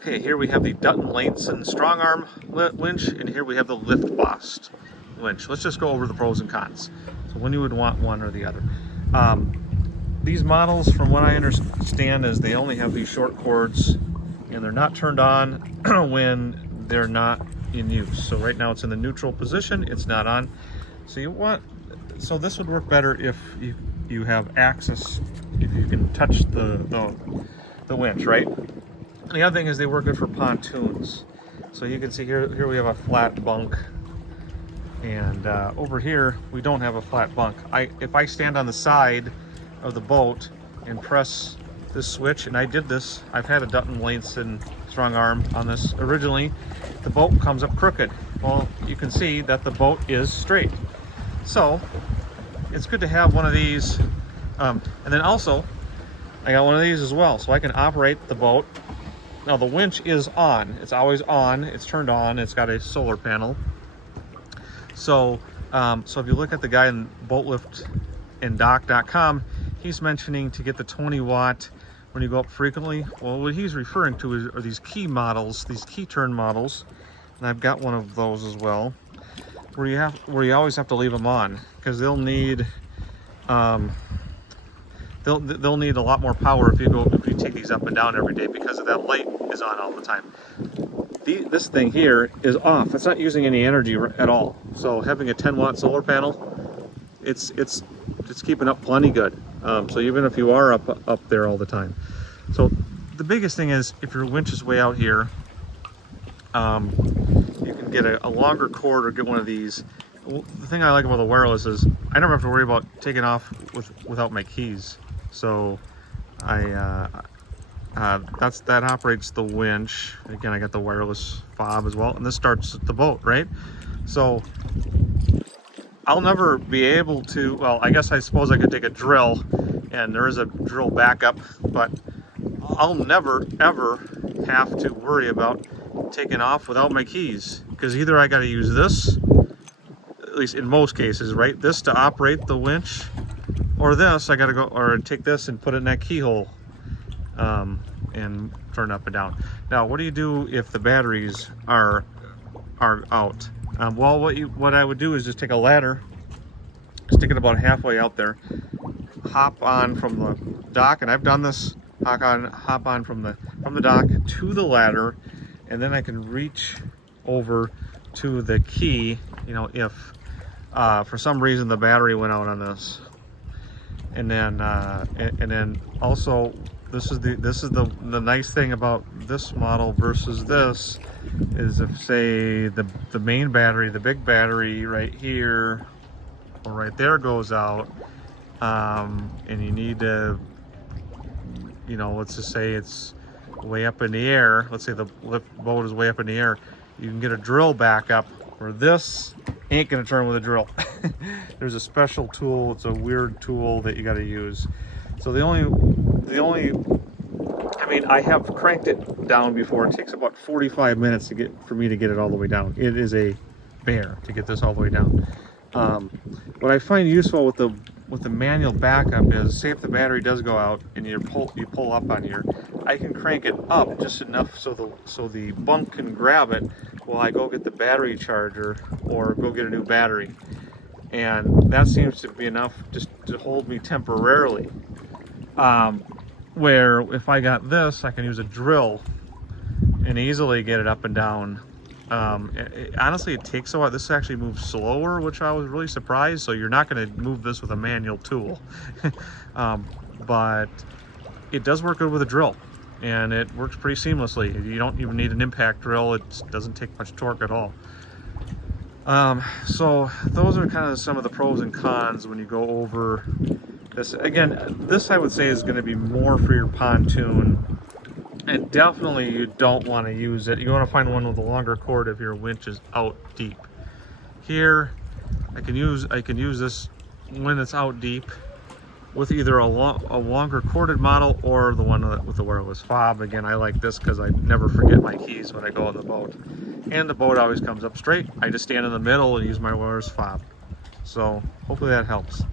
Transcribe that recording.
Okay, here we have the Dutton Lainson strong arm winch, and here we have the Lift Boss winch. Let's just go over the pros and cons. So when you would want one or the other. These models, from what I understand, is they only have these short cords, and they're not turned on when they're not in use. So right now it's in the neutral position, it's not on. So this would work better if you have access, if you can touch the winch, right? And the other thing is they work good for pontoons. So you can see here we have a flat bunk, and over here we don't have a flat bunk. If I stand on the side of the boat and press this switch, and I did this, I've had a Dutton Lainson strong arm on this originally, the boat comes up crooked. Well, you can see that the boat is straight. So it's good to have one of these. And then also I got one of these as well, so I can operate the boat. Now the winch is on, it's always on, it's turned on, it's got a solar panel. So if you look at the guy in boatliftanddock.com, he's mentioning to get the 20 watt when you go up frequently. Well, what he's referring to are these key models, these key turn models, and I've got one of those as well, where you always have to leave them on, because they'll need they'll need a lot more power if you take these up and down every day, because of that light is on all the time. This thing here is off. It's not using any energy at all. So having a 10 watt solar panel, it's keeping up plenty good. So even if you are up there all the time. So the biggest thing is, if your winch is way out here, you can get a longer cord or get one of these. The thing I like about the wireless is I never have to worry about taking off without my keys. So that operates the winch. Again, I got the wireless fob as well, and this starts the boat, right? So I'll never be able to, well, I guess I suppose I could take a drill, and there is a drill backup, but I'll never ever have to worry about taking off without my keys, because either I got to use this, at least in most cases, right, this to operate the winch, or this I got to go or take this and put it in that keyhole and turn up and down. Now, what do you do if the batteries are out? Well, what I would do is just take a ladder, stick it about halfway out there, hop on from the dock, and I've done this, hop on from the dock to the ladder, and then I can reach over to the key, you know, if for some reason the battery went out on this. And then also, this is the nice thing about this model versus this, is if, say, the main battery, the big battery right here or right there goes out, and you need to, you know, let's just say it's way up in the air, let's say the boat is way up in the air, you can get a drill backup, where this ain't gonna turn with a drill. There's a special tool, it's a weird tool that you got to use. So the only I mean, I have cranked it down before. It takes about 45 minutes for me to get it all the way down. It is a bear to get this all the way down. What I find useful with the manual backup is, say if the battery does go out and you pull up on here, I can crank it up just enough so the bunk can grab it while I go get the battery charger or go get a new battery. And that seems to be enough just to hold me temporarily. Where if I got this, I can use a drill and easily get it up and down. Honestly, it takes a while. This actually moves slower, which I was really surprised. So you're not going to move this with a manual tool. But it does work good with a drill, and it works pretty seamlessly. You don't even need an impact drill. It doesn't take much torque at all. So those are kind of some of the pros and cons when you go over this. Again, this I would say is going to be more for your pontoon, and definitely you don't want to use it. You want to find one with a longer cord if your winch is out deep. Here, I can use this when it's out deep with either a longer corded model or the one with the wireless fob. Again, I like this because I never forget my keys when I go on the boat, and the boat always comes up straight. I just stand in the middle and use my wireless fob. So hopefully that helps.